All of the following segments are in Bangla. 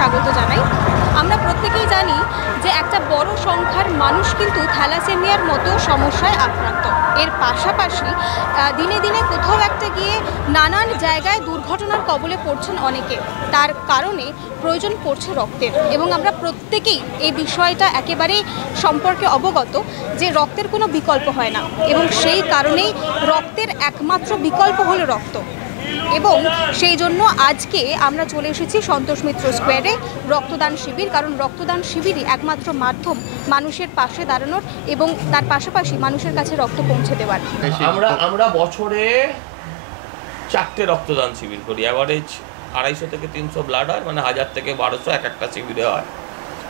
স্বাগত জানাই। আমরা প্রত্যেকেই জানি যে একটা বড় সংখ্যার মানুষ কিন্তু থ্যালাসেমিয়ার মতো সমস্যায় আক্রান্ত। এর পাশাপাশি দিনে দিনে কোথাও একটা গিয়ে নানান জায়গায় দুর্ঘটনার কবলে পড়ছেন অনেকে। তার কারণে প্রয়োজন পড়ছে রক্তের, এবং আমরা প্রত্যেকেই এই বিষয়টা একেবারেই সম্পর্কে অবগত যে রক্তের কোনো বিকল্প হয় না, এবং সেই কারণেই রক্তের একমাত্র বিকল্প হলো রক্ত। এবং সেই জন্য আজকে আমরা চলে এসেছি সন্তোষ মিত্র স্কোয়ারে রক্তদান শিবির, কারণ রক্তদান শিবিরই একমাত্র মাধ্যম মানুষের পাশে দাঁড়ানোর এবং তার পাশাপাশি মানুষের কাছে রক্ত পৌঁছে দেওয়ার। আমরা বছরে 4টে রক্তদান শিবির করি। অ্যাভারেজ 250 থেকে 300 ব্লাড হয়, মানে 1000 থেকে 1200 এক একটা শিবিরে হয়।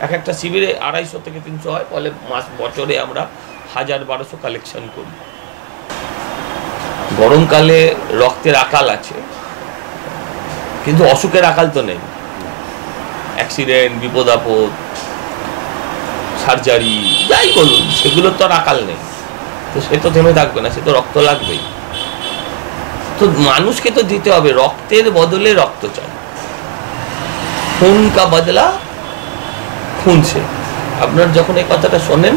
এক একটা শিবিরে 250 থেকে 300 হয়, ফলে বছরে আমরা 1000-1200 কালেকশন করি। গরমকালে রক্তের আকাল আছে, কিন্তু অসুখের আকাল তো নেই। অ্যাক্সিডেন্ট, বিপদ আপদ, সার্জারি, যাই বলুন, সেগুলোর তো আর আকাল নেই। তো সে তো থেমে থাকবে না, সে তো রক্ত লাগবেই। তো মানুষকে তো দিতে হবে, রক্তের বদলে রক্ত চাই। খুন কা বদলা খুন সে। আপনার যখন এই কথাটা শোনেন,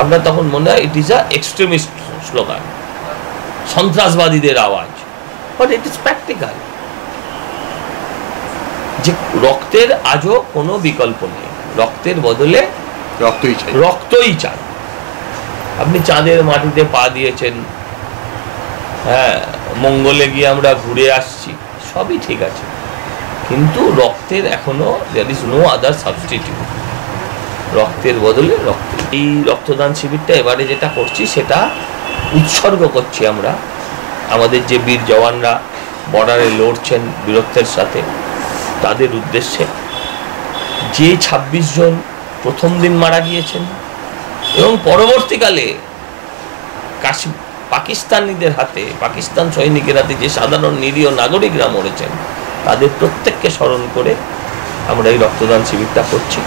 আপনার তখন মনে হয় it is a extremist slogan, সন্ত্রাসবাদীদের আওয়াজ। বাট ইট ইজ প্র্যাকটিক্যাল, যে রক্তের আজও কোনো বিকল্প নেই। রক্তের বদলে রক্তই চাই। আপনি চাঁদের মাটিতে পা দিয়েছেন, হ্যাঁ, মঙ্গলে গিয়ে আমরা ঘুরে আসছি, সবই ঠিক আছে, কিন্তু রক্তের এখনো there is no other substitute. রক্তের বদলে রক্ত। এই রক্তদান শিবিরটা এবারে যেটা করছি সেটা উৎসর্গ করছি আমরা আমাদের যে বীর জওয়ানরা বর্ডারে লড়ছেন বীরত্বের সাথে, তাদের উদ্দেশ্যে। যে 26 জন প্রথম দিন মারা গিয়েছেন এবং পরবর্তীকালে পাকিস্তানিদের হাতে, পাকিস্তান সৈনিকের হাতে যে সাধারণ নিরীহ নাগরিকরা মরেছেন, তাদের প্রত্যেককে স্মরণ করে আমরা এই রক্তদান শিবিরটা করছি।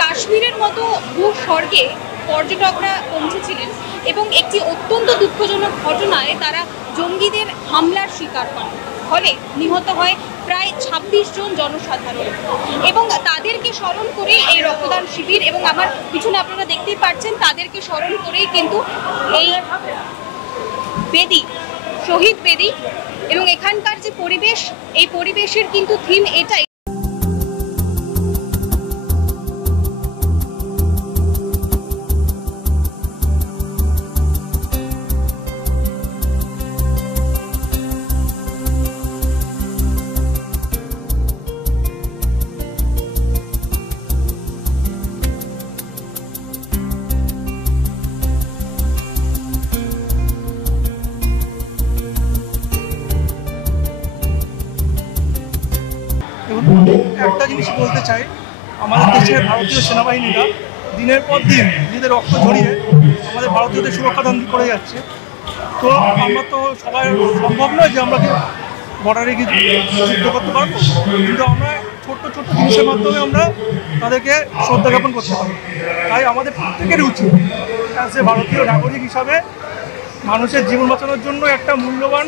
কাশ্মীরের মতো ভূস্বর্গে পর্যটকরা পৌঁছেছিলেন এবং একটি অত্যন্ত দুঃখজনক ঘটনায় তারা জঙ্গিদের হামলার শিকার হন, ফলে নিহত হয় প্রায় 26 জন জনসাধারণ, এবং তাদেরকে স্মরণ করে এই রক্তদান শিবির। এবং আমার পিছনে আপনারা দেখতেই পাচ্ছেন, তাদেরকে স্মরণ করেই কিন্তু এই বেদি, শহীদ বেদি, এবং এখানকার যে পরিবেশ, এই পরিবেশের কিন্তু থিম এটাই। একটা জিনিস বলতে চাই, আমাদের দেশের ভারতীয় সেনাবাহিনীরা দিনের পর দিন নিজেদের রক্ত ঝরিয়ে আমাদের ভারতীয়দের সুরক্ষা দান করে যাচ্ছে। তো আমরা তো সবাই সম্ভব নয় যে আমরা বর্ডারে গিয়ে যুদ্ধ করতে পারবো, কিন্তু আমরা ছোট্ট ছোট্ট জিনিসের মাধ্যমে আমরা তাদেরকে শ্রদ্ধা জ্ঞাপন করতে পারি। তাই আমাদের প্রত্যেকেরই উচিত সে ভারতীয় নাগরিক হিসাবে মানুষের জীবন বাঁচানোর জন্য একটা মূল্যবান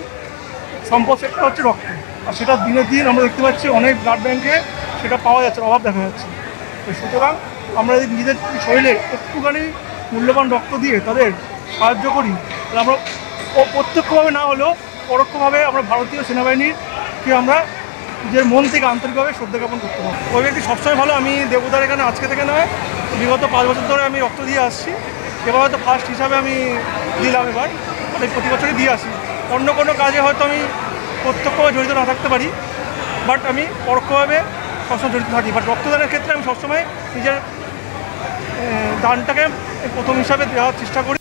সম্পদ সেটা হচ্ছে রক্ত। আর সেটা দিনের দিন আমরা দেখতে পাচ্ছি অনেক ব্লাড ব্যাঙ্কে সেটা পাওয়া যাচ্ছে, অভাব দেখা যাচ্ছে। তো সুতরাং আমরা যদি নিজেদের শরীরে একটুখানি মূল্যবান রক্ত দিয়ে তাদের সাহায্য করি, তাহলে আমরা প্রত্যক্ষভাবে না হলেও পরোক্ষভাবে আমরা ভারতীয় সেনাবাহিনীকে আমরা নিজের মন থেকে আন্তরিকভাবে শ্রদ্ধা জ্ঞাপন করতে পারবো। পরিবেশটি সবসময় ভালো। আমি দেবদার এখানে আজকে থেকে নয়, বিগত 5 বছর ধরে আমি রক্ত দিয়ে আসছি। এবার হয়তো ফার্স্ট হিসাবে আমি দিলাম, এবার মানে প্রতি বছরই দিয়ে আসি। অন্য কোনো কাজে হয়তো আমি প্রত্যক্ষভাবে জড়িত না থাকতে পারি, বাট আমি পরোক্ষভাবে সবসময় জড়িত থাকি। বাট রক্তদানের ক্ষেত্রে আমি সবসময় নিজের দানটাকে প্রথম হিসাবে দেওয়ার চেষ্টা করি।